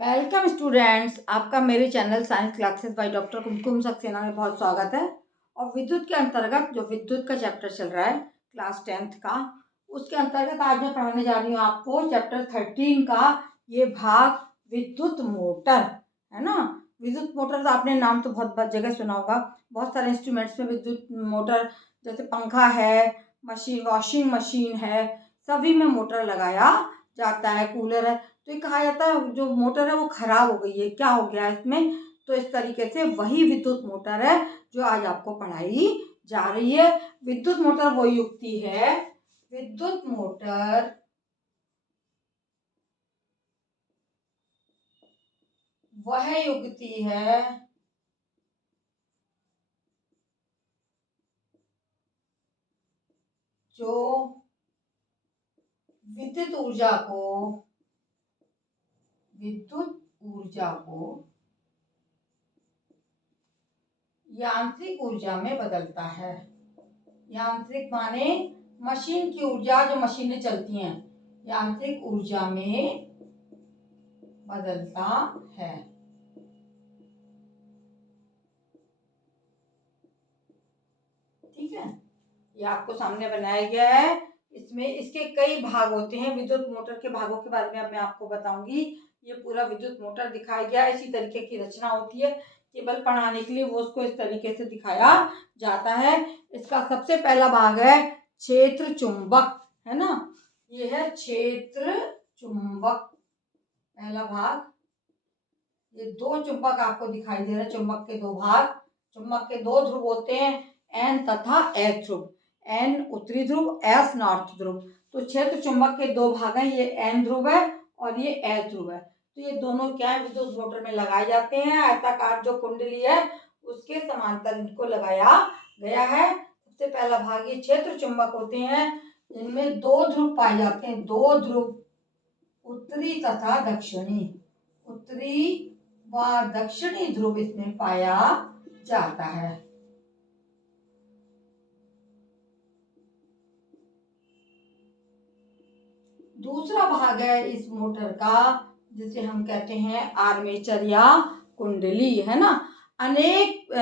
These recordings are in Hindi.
वेलकम स्टूडेंट्स, आपका मेरे channel science classes by doctor Kumkum Saxena में बहुत स्वागत है। और विद्युत के अंतर्गत जो विद्युत का चैप्टर चल रहा है क्लास 10th का, उसके अंतर्गत आज मैं पढ़ाने जा रही हूँ आपको चैप्टर 13 का ये भाग विद्युत मोटर, है ना। विद्युत मोटर तो आपने नाम तो बहुत जगह सुना होगा। बहुत सारे इंस्ट्रूमेंट्स में विद्युत मोटर, जैसे पंखा है, मशीन, वॉशिंग मशीन है, सभी में मोटर लगाया जाता है। कूलर है, तो ये कहा जाता है जो मोटर है वो खराब हो गई है, क्या हो गया है इसमें। तो इस तरीके से वही विद्युत मोटर है जो आज आपको पढ़ाई जा रही है। विद्युत मोटर वो युक्ति है, विद्युत मोटर वह युक्ति है जो विद्युत ऊर्जा को यांत्रिक ऊर्जा में बदलता है। यांत्रिक माने मशीन की ऊर्जा, जो मशीनें चलती हैं, यांत्रिक ऊर्जा में बदलता है। ठीक है, ये आपको सामने बनाया गया है। इसमें इसके कई भाग होते हैं। विद्युत मोटर के भागों के बारे में अब मैं आपको बताऊंगी। ये पूरा विद्युत मोटर दिखाया गया है, इसी तरीके की रचना होती है। केवल पढ़ाने के लिए वो उसको इस तरीके से दिखाया जाता है। इसका सबसे पहला भाग है क्षेत्र चुंबक, है ना। ये है क्षेत्र चुंबक, पहला भाग। ये दो चुंबक आपको दिखाई दे रहे हैं, चुंबक के दो भाग। चुंबक के दो ध्रुव होते हैं, एन तथा एस ध्रुव। एन उत्तरी ध्रुव, एस नॉर्थ ध्रुव। तो क्षेत्र चुंबक के दो भाग हैं, ये एन ध्रुव है और ये एस ध्रुव है। तो ये दोनों क्या है, विद्युत मोटर में लगाए जाते हैं। आयताकार जो कुंडली है उसके समांतर इनको लगाया गया है। सबसे पहला भाग ये क्षेत्र चुंबक होते हैं, इनमें दो ध्रुव पाए जाते हैं, दो ध्रुव, उत्तरी तथा दक्षिणी। उत्तरी व दक्षिणी ध्रुव इसमें पाया जाता है। दूसरा भाग है इस मोटर का, जिसे हम कहते हैं आर्मेचर या कुंडली, है ना। अनेक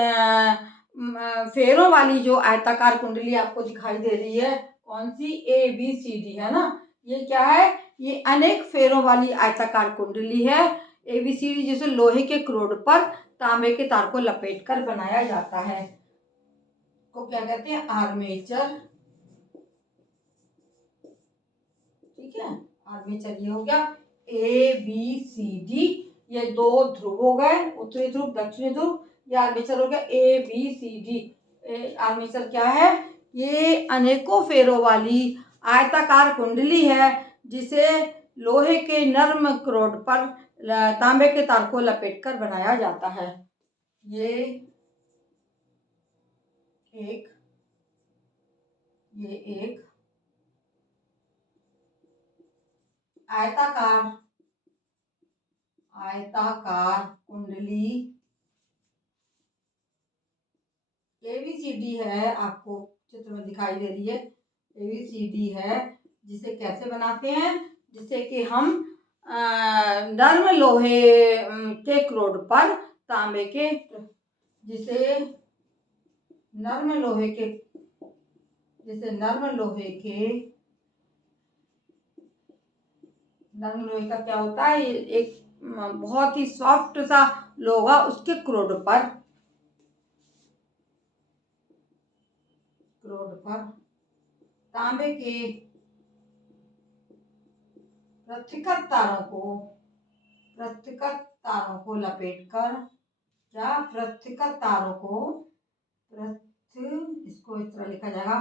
फेरों वाली जो आयताकार कुंडली आपको दिखाई दे रही है, कौन सी, ए बी सी डी, है ना। ये क्या है, ये अनेक फेरों वाली आयताकार कुंडली है। एबीसीडी जैसे लोहे के क्रोड पर तांबे के तार को लपेटकर बनाया जाता है, को क्या कहते हैं, आर्मेचर। ठीक है, आर्मेचर ये हो गया। ए बी सी डी, ये दो ध्रुव हो गए, उत्तरी ध्रुव दक्षिणी ध्रुव। ये आर्मेचर हो गया A B C D. Armature क्या है, ये अनेकों फेरों वाली आयताकार कुंडली है, जिसे लोहे के नर्म क्रोड पर तांबे के तार को लपेटकर बनाया जाता है। ये एक आयताकार कुंडली एबीसीडी है, आपको चित्र में दिखाई दे रही है। एबीसीडी है, जिसे कैसे बनाते हैं, जिसे कि हम नर्म लोहे के क्रोड पर तांबे के, जिसे नर्म लोहे के, नर्म लोहे का क्या होता है, एक बहुत ही सॉफ्ट सा लोहा, उसके क्रोड पर तांबे के पृथक्कृत तारों को लपेटकर, क्या, पृथक्कृत तारों को, इसको इस तरह लिखा जाएगा,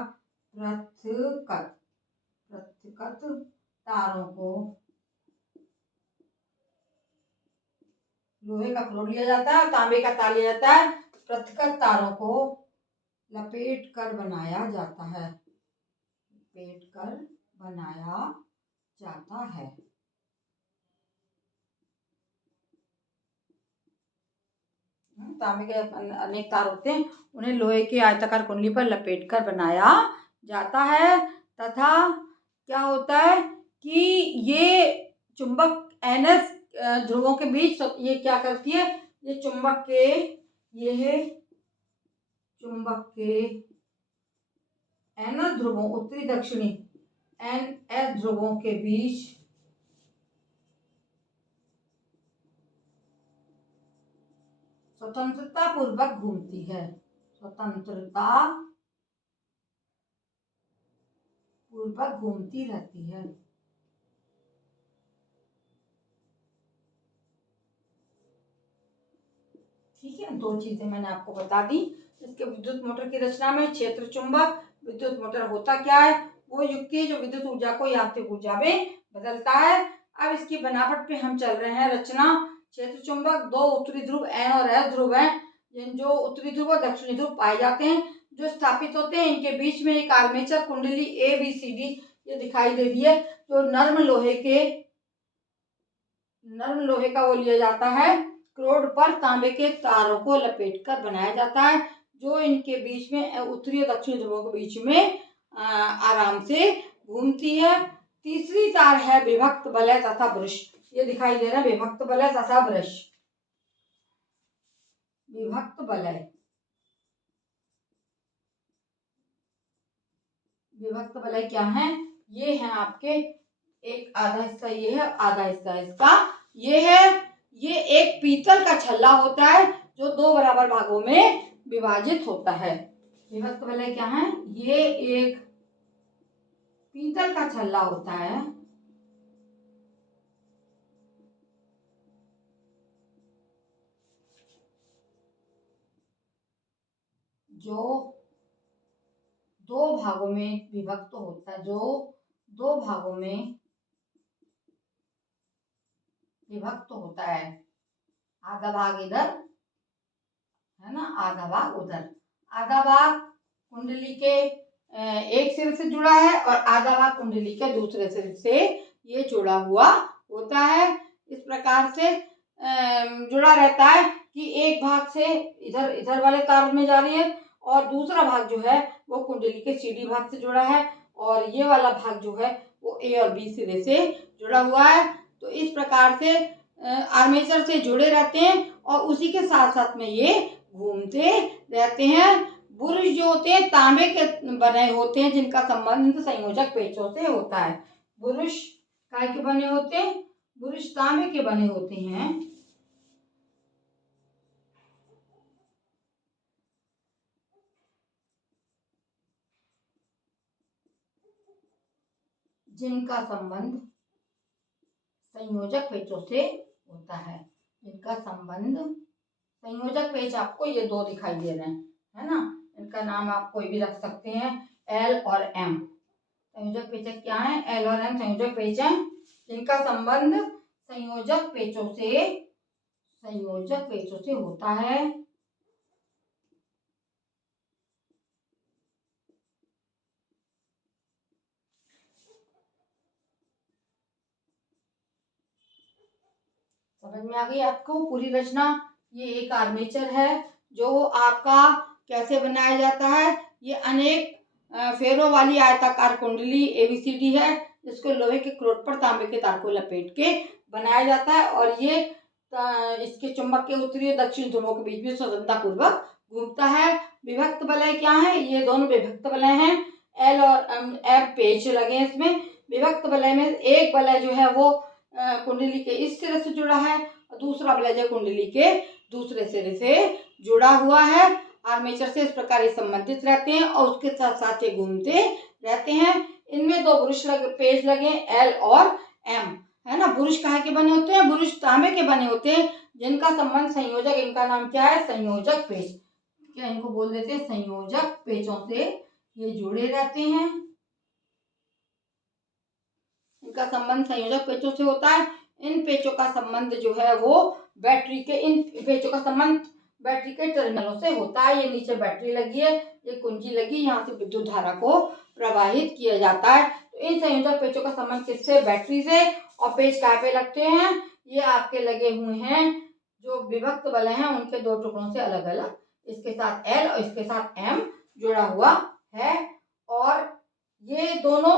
पृथक्कृत तारों को, लोहे का क्रोड लिया जाता है, तांबे का तार लिया जाता है, पृथक्कृत तारों को लपेट कर बनाया जाता है, तांबे के अनेक तार होते हैं, उन्हें लोहे के आयताकार कुंडली पर लपेट कर बनाया जाता है। तथा क्या होता है कि ये चुंबक एनएस ध्रुवों के बीच ये क्या करती है, ये चुंबक के, ये है चुंबक के एन ध्रुवों, उत्तरी दक्षिणी एन एस ध्रुवों के बीच स्वतंत्रता पूर्वक घूमती है, स्वतंत्रता पूर्वक घूमती रहती है। ठीक है, दो चीजें मैंने आपको बता दी। इसके विद्युत मोटर की रचना में क्षेत्र चुंबक, विद्युत मोटर होता क्या है, वो युक्ति जो विद्युत ऊर्जा को यांत्रिक ऊर्जा में बदलता है। अब इसकी बनावट पे हम चल रहे हैं। रचना, क्षेत्र चुंबक, दो उत्तरी ध्रुव एन और एस ध्रुव हैं, जो उत्तरी ध्रुव और दक्षिणी ध्रुव पाए जाते हैं, जो स्थापित होते हैं। इनके बीच में एक आर्मेचर कुंडली ABCD ये दिखाई दे रही है, जो नर्म लोहे का वो लिया जाता है। क्रोड पर तांबे के तारों को लपेटकर बनाया जाता है, जो इनके बीच में उत्तरी और दक्षिणी ध्रुवों के बीच में आराम से घूमती है। तीसरी तार है विभक्त वलय तथा ब्रश, ये दिखाई दे रहा है विभक्त वलय तथा ब्रश। विभक्त वलय, विभक्त वलय क्या है, ये है आपके एक आधा हिस्सा ये है, आधा हिस्सा इसका ये है। ये एक पीतल का छल्ला होता है जो दो बराबर भागों में विभाजित होता है। विभक्त वलय क्या है, ये एक पीतल का छल्ला होता है जो दो भागों में विभक्त होता है, जो दो भागों में विभक्त होता है। आधा भाग इधर है ना, आधा भाग उधर। आधा भाग कुंडली के एक सिरे से जुड़ा है और आधा भाग कुंडली के दूसरे सिरे से ये जुड़ा हुआ होता है। इस प्रकार से जुड़ा रहता है कि एक भाग से इधर वाले तार में जा रही है और दूसरा भाग जो है वो कुंडली के CD भाग से जुड़ा है और ये वाला भाग जो है वो A और B सिरे से जुड़ा हुआ है। तो इस प्रकार से आर्मेचर से जुड़े रहते हैं और उसी के साथ साथ में ये घूमते रहते हैं। बुरुश जो होते हैं तांबे के बने होते हैं, जिनका संबंध संयोजक पेचों से होता है। बुरुश काय के बने होते हैं, बुरुश तांबे के बने होते हैं, जिनका संबंध संयोजक पेचों से होता है। जिनका संबंध संयोजक पेच आपको ये दो दिखाई दे रहे हैं, है ना, इनका नाम आप कोई भी रख सकते हैं, L और M। संयोजक पेच क्या है, L और M संयोजक पेच है, जिनका संबंध संयोजक पेचों से होता है। समझ में आ गई आपको पूरी रचना। ये एक आर्मेचर है जो आपका कैसे बनाया जाता है। ये अनेक फेरों वाली आयताकार कुंडली ABCD है, जिसको लोहे के क्रोड पर तांबे के तार को लपेट के बनाया जाता है और ये इसके चुंबक के उत्तरी और दक्षिणी ध्रुवों के बीच में स्वतंत्रता पूर्वक घूमता है। विभक्त वलय क्या है, ये दोनों विभक्त वलय हैं। L और M पेच लगे हैं इसमें। विभक्त वलय में एक वलय जो है वो कुंडली के इस सिरे से जुड़ा है और दूसरा वलय जो कुंडली के दूसरे सिरे से जुड़ा हुआ है। आर्मेचर से इस प्रकार ये संबंधित रहते हैं और उसके साथ साथ ये घूमते रहते हैं। इनमें दो बुरुश पेच लगे L और M, है ना। बुरुश काहे के बने होते हैं, बुरुश तांबे के बने होते हैं, जिनका संबंध संयोजक, इनका नाम क्या है, संयोजक पेच, क्या इनको बोल देते हैं संयोजक पेचों से ये जुड़े रहते हैं। इनका संबंध संयोजक पेचों से होता है। इन पेचों का संबंध जो है वो इन पेचों का संबंध बैटरी के टर्मिनलों से होता है। ये नीचे बैटरी लगी है, ये कुंजी लगी, यहाँ से विद्युत धारा को प्रवाहित किया जाता है। तो इन संयोजक पेचों का संबंध किससे, बैटरी से। और पेच कहाँ पे लगते हैं, ये आपके लगे हुए हैं जो विभक्त वलय हैं उनके दो टुकड़ों से अलग अलग, इसके साथ L और इसके साथ M जुड़ा हुआ है। और ये दोनों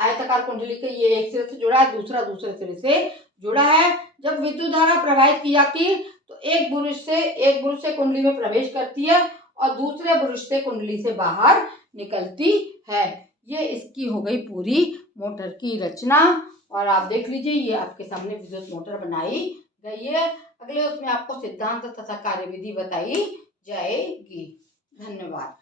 आयताकार कुंडली के ये एक सिरे से जुड़ा है, दूसरा दूसरे सिरे से जुड़ा है। जब विद्युत धारा प्रवाहित की जाती है तो एक बुरुश से कुंडली में प्रवेश करती है और दूसरे बुरुश से कुंडली से बाहर निकलती है। ये इसकी हो गई पूरी मोटर की रचना। और आप देख लीजिए, ये आपके सामने विद्युत मोटर बनाई गई है। अगले उसमें आपको सिद्धांत तथा कार्यविधि बताई जाएगी। धन्यवाद।